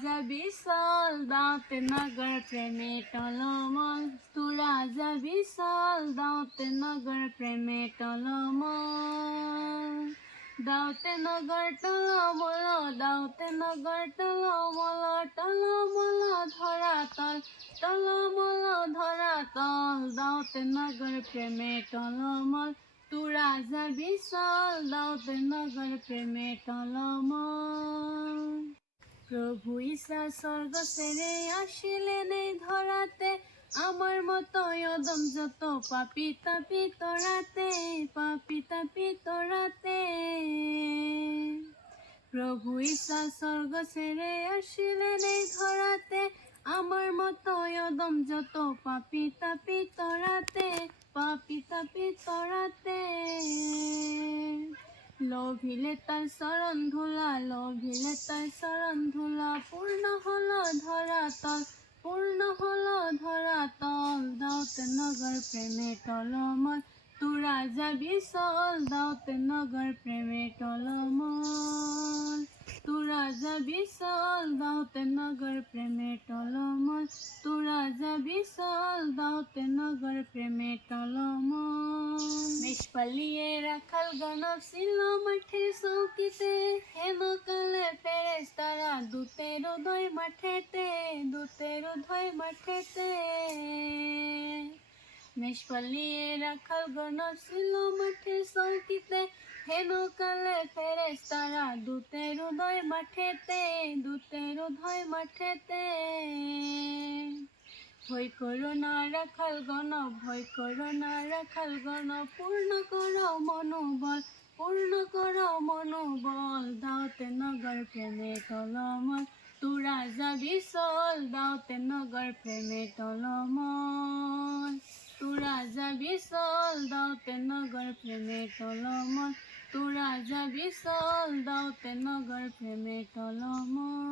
যাবি চল দাওঁতে নগৰ প্ৰেমে টলমল তোৰা যাবি চল দাওঁতে নগৰ প্ৰেমে টলমল দাওঁতে নগৰ টলমল দাওঁতে নগৰ টলমল টলমল ধৰা তল টলমল ধৰা তল দাওঁতে নগৰ প্ৰেমে টলমল তোৰা যাবি চল দাওঁতে নগৰ প্ৰেমে টলমল প্রভু ঈশা স্বর্গ ছেড়ে আসিলেন এই ধরাতে আমার মতো অদম যত পাপি তাপি তোরাতে প্রভু ঈশা স্বর্গ ছেড়ে আসিলেন এই ধরাতে আমার মতো অদম যত পাপি তাপি তোরাতে লোভিলে তার চরণ ধুলা লোভিলে তার চরণ ধুলা পূর্ণ হলো ধরাতল দাওঁতে নগৰ প্ৰেমে টলমল তোৰা যাবি চল দাওঁতে নগৰ প্ৰেমে টলমল তোৰা যাবি চল দাওঁতে নগৰ প্ৰেমে টলমল তোৰা যাবি চল দাওঁতে নগৰ প্ৰেমে টলমল মেষপালিয়ে রাখাল গণব ছিল মাঠে চৌকিতে হেন কালে ফেরেশতারা দূতের উদয় মাঠেতে মেষপালিয়ে রাখাল গণব ছিল মাঠে চৌকিতে হেন কালে ফেরেশতারা দূতের উদয় মাঠেতে ভয় করো না রাখাল গণব ভয় করো না রাখাল গণব পূর্ণ করো মনোবল দাওঁতে নগৰ প্ৰেমে টলমল তোৰা যাবি চল দাওঁতে নগৰ প্ৰেমে টলমল তোৰা যাবি চল দাওঁতে নগৰ প্ৰেমে টলমল তোৰা যাবি চল দাওঁতে নগৰ প্ৰেমে টলমল।